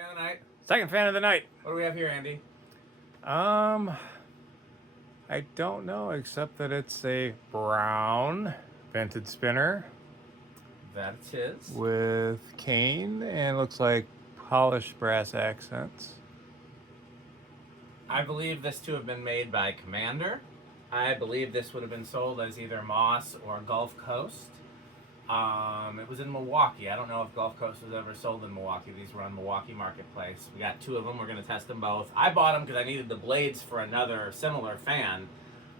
fan of the night. Second fan of the night. What do we have here, Andy? I don't know, except that it's a brown vented spinner That's his. with cane and looks like polished brass accents. I believe this to have been made by Commander. I believe this would have been sold as either Moss or Gulf Coast. It was in Milwaukee. I don't know if Gulf Coast was ever sold in Milwaukee. These were on Milwaukee Marketplace. We got two of them. We're going to test them both. I bought them because I needed the blades for another similar fan.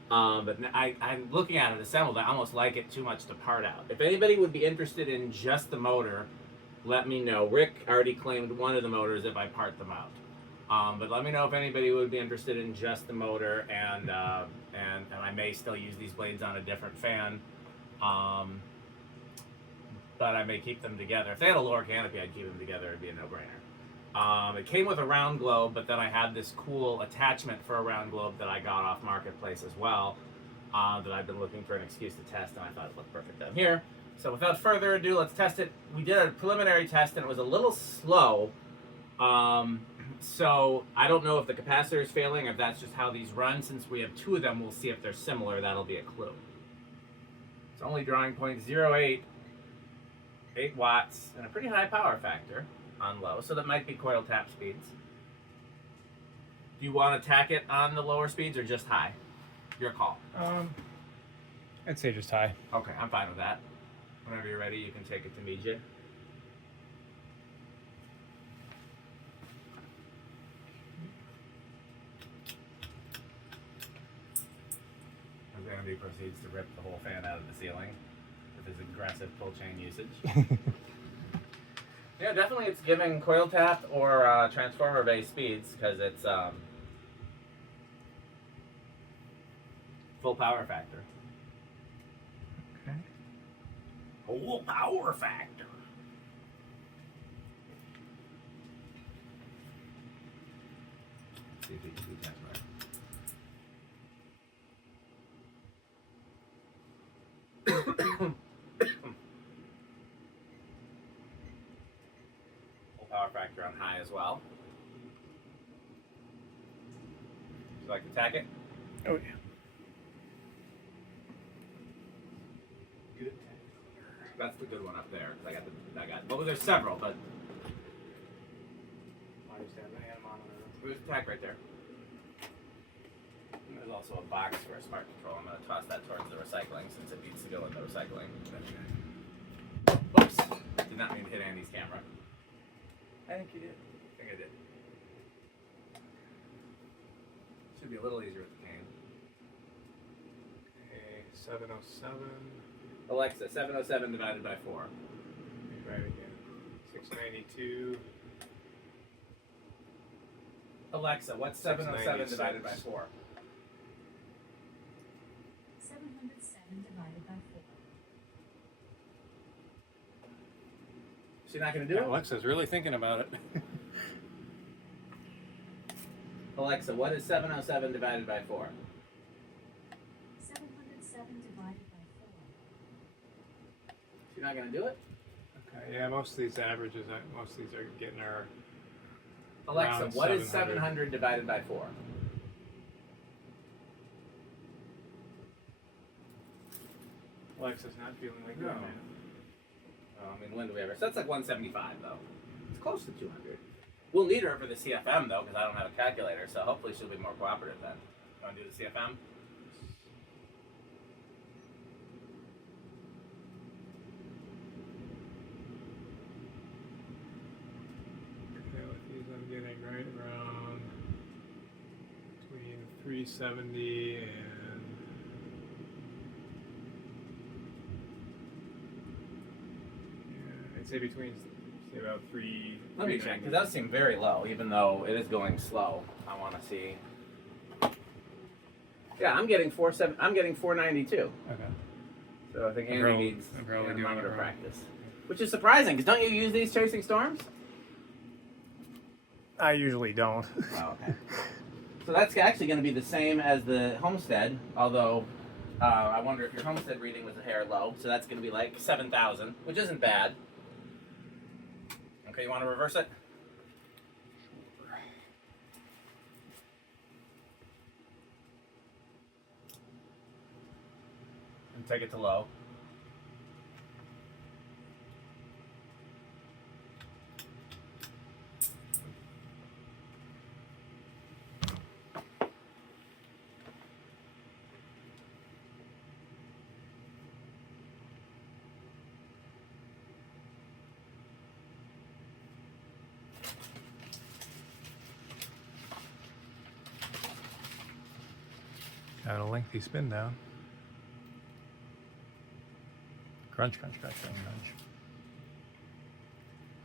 But I'm looking at it assembled. I almost like it too much to part out. If anybody would be interested in just the motor, let me know. Rick already claimed one of the motors if I part them out. But let me know if anybody would be interested in just the motor, and I may still use these blades on a different fan. But I may keep them together. If they had a lower canopy, I'd keep them together. It'd be a no-brainer. It came with a round globe, but then I had this cool attachment for a round globe that I got off Marketplace as well, that I've been looking for an excuse to test, and I thought it looked perfect down here. So without further ado, let's test it. We did a preliminary test, and it was a little slow. So I don't know if the capacitor is failing, or if that's just how these run. Since we have two of them, we'll see if they're similar. That'll be a clue. It's only drawing 0.08, 8 watts, and a pretty high power factor on low, so that might be coil tap speeds. Do you want to tack it on the lower speeds or just high? Your call. I'd say just high. Okay, I'm fine with that. Whenever you're ready, you can take it to Media. Andy proceeds to rip the whole fan out of the ceiling with his aggressive pull chain usage. Yeah, definitely it's giving coil tap or transformer based speeds because it's full power factor. Okay. Full power factor. See if you can do that right. Full power factor on high as well. Would you like to tack it? Oh, yeah. Good. That's the good one up there. I got. Well, there's several, but there's a tack right there. And there's also a box for a smart control. I'm going to toss that towards the recycling since it needs to go in the recycling. Whoops! Did not mean to hit Andy's camera. I think you did. I think I did. Should be a little easier with the cane. Okay, 707. Alexa, 707 divided by 4. Right again. 692. Alexa, what's 707 divided by 4? 707 divided by 4. She's not going to do it? Alexa's really thinking about it. Alexa, what is 707 divided by 4? 707 divided by 4. She's not going to do it? Okay, yeah, most of these averages, most of these are getting our... Alexa, around what is 700 divided by 4? Alexa's not feeling like No. that, man. I mean, when do we ever? So that's like 175, though. It's close to 200. We'll need her for the CFM, though, because I don't have a calculator, so hopefully she'll be more cooperative then. You want to do the CFM? Okay, with these I'm getting right around between 370 and... Yeah, I'd say between, say about 3... Let me check, because that seem very low, even though it is going slow. I want to see. Yeah, I'm getting 492. Okay. So I think I'm Andy probably- needs I'm probably doing anemometer it wrong. practice. Which is surprising, because don't you use these chasing storms? I usually don't. Oh, okay. So that's actually going to be the same as the Homestead, although I wonder if your Homestead reading was a hair low. So that's going to be like 7,000, which isn't bad. Okay, you want to reverse it? and take it to low. Got a lengthy spin down. Crunch, crunch, crunch, crunch, crunch.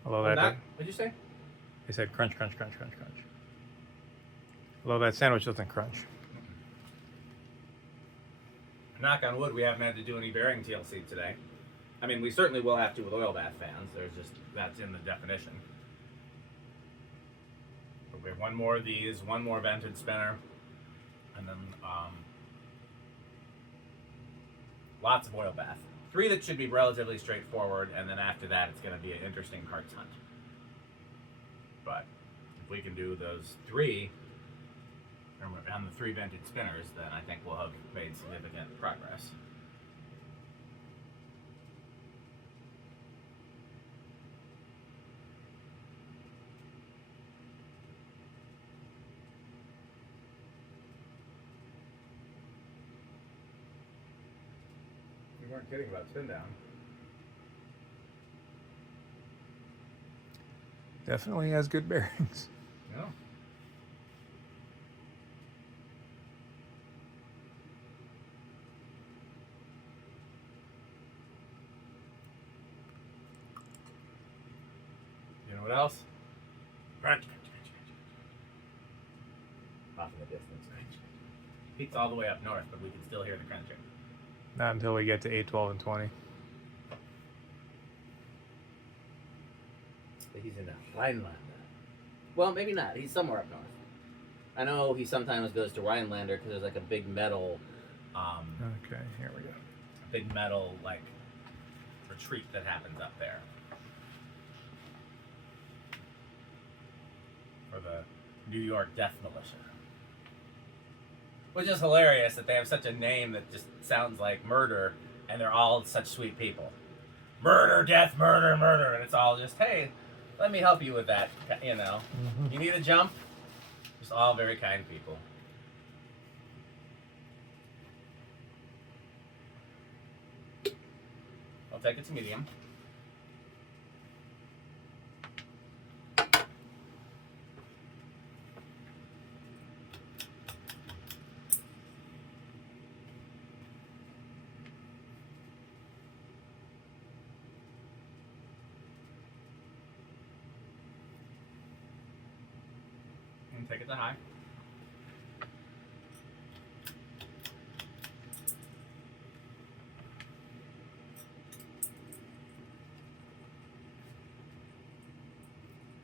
Although What'd you say? they said crunch, crunch, crunch, crunch, crunch. Although that sandwich doesn't crunch. Knock on wood, we haven't had to do any bearing TLC today. I mean, we certainly will have to with oil bath fans. That's in the definition. But we have one more of these, one more vented spinner, and then lots of oil bath. 3 that should be relatively straightforward, and then after that, it's going to be an interesting carts hunt. But if we can do those 3 on the 3 vented spinners, then I think we'll have made significant progress. You weren't kidding about spin down. Definitely has good bearings. No. You know what else? Crunch, crunch, crunch, crunch. Off in the distance, crunch. Pete's all the way up north, but we can still hear the crunching. Not until we get to 8, 12, and 20. He's in Rhinelander. Well, maybe not. He's somewhere up north. I know he sometimes goes to Rhinelander because there's like a big metal. Okay, here we go. Big metal like retreat that happens up there for the New York Death Militia, which is hilarious that they have such a name that just sounds like murder, and they're all such sweet people. Murder, death, murder, murder, and it's all just, hey, let me help you with that. You know, you need a jump. Just all very kind people. I'll take it to medium. And take it to high.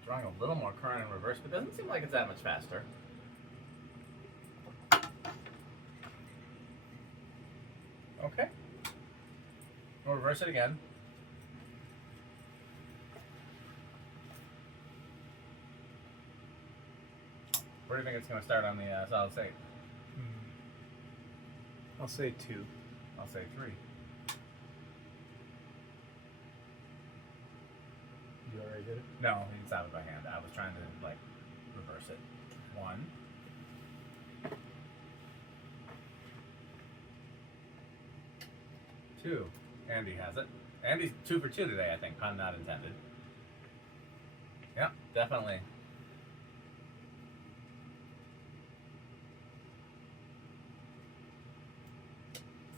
Drawing a little more current in reverse, but doesn't seem like it's that much faster. Okay. We'll reverse it again. Where do you think it's going to start on the solid state? I'll say 2. I'll say 3. You already did it? No, it's out of my hand. I was trying to like reverse it. 1. 2. Andy has it. Andy's 2 for 2 today, I think. Pun not intended. Yep, definitely.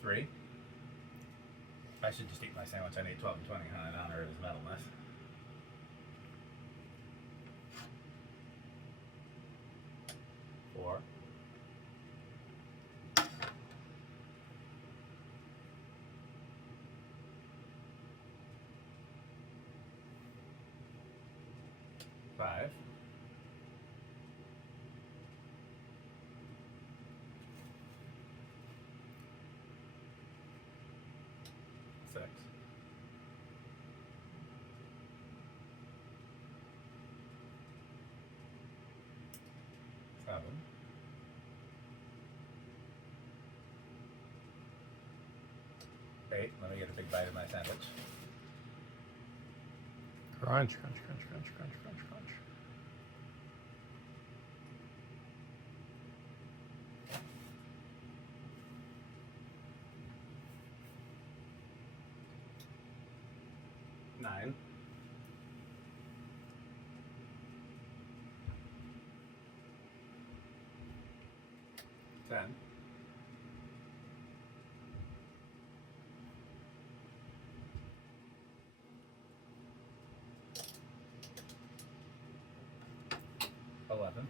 3. I should just eat my sandwich on 8, 12, and 20, huh, in honor of his metalness. 4. 5. 6. 7. 8. Wait, let me get a big bite of my sandwich. Crunch, crunch, crunch, crunch, crunch, crunch, crunch. Nine. Ten. Eleven.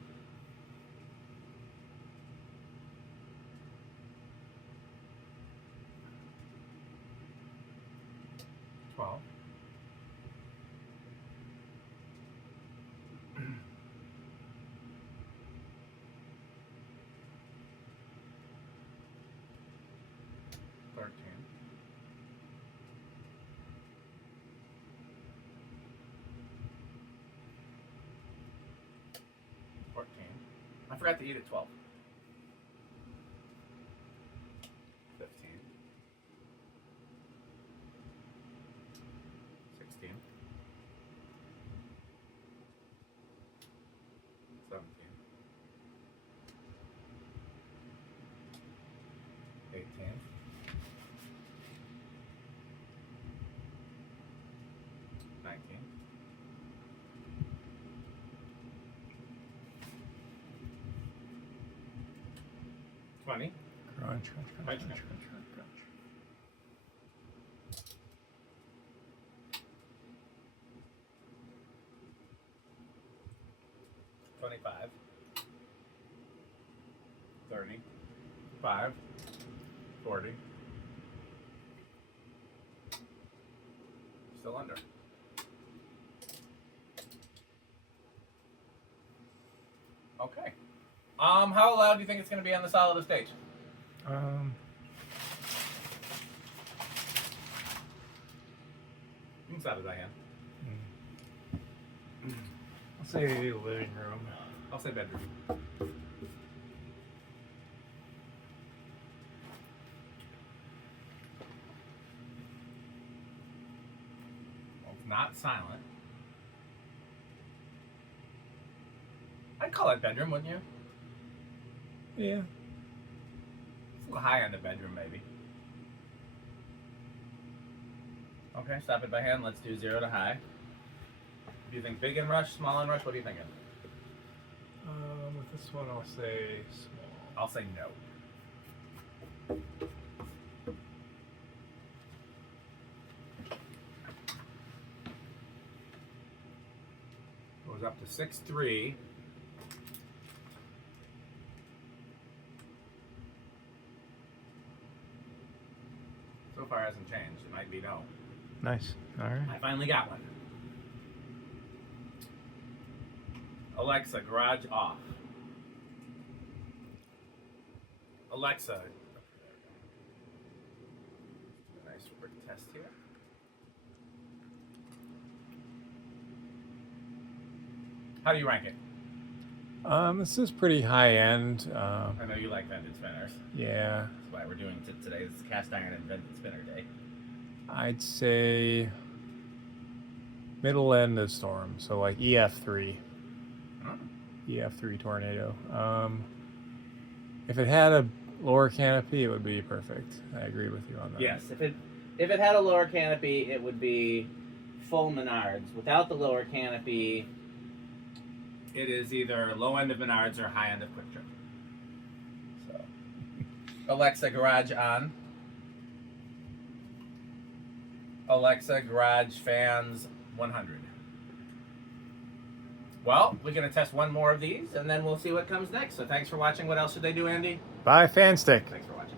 12. 13. 14. I forgot to eat at 12. 15. 16. 17. 18. 19. 20. Crunch, crunch, crunch, crunch, Crunch, crunch, crunch. crunch, crunch, crunch. 25. 30. 5. 40. Still under. Okay. How loud do you think it's going to be on the side of the stage? You can stop it by hand. I'll say the living room. I'll say bedroom. Well, it's not silent. I'd call it bedroom, wouldn't you? Yeah. It's a little high on the bedroom, maybe. Okay, stop it by hand. Let's do 0 to high. Do you think big in rush, small in rush? What are you thinking? With this one, I'll say small. I'll say no. Goes up to 6-3. So far hasn't changed. It might be no. Nice. All right. I finally got one. Alexa, garage off. Alexa. Do a nice quick test here. How do you rank it? This is pretty high end. I know you like vented spinners. Yeah, That's why we're doing it today. It's cast iron and vented spinner day. I'd say middle end of storm. So like EF3. Hmm. EF3 tornado. If it had a lower canopy, it would be perfect. I agree with you on that. Yes, if it had a lower canopy, it would be full Menards. Without the lower canopy, It is either low end of Menards or high end of Quick Trip. So, Alexa, garage on. Alexa, garage fans 100. Well, we're going to test one more of these, and then we'll see what comes next. So thanks for watching. What else should they do, Andy? Bye, Fanstick. Thanks for watching.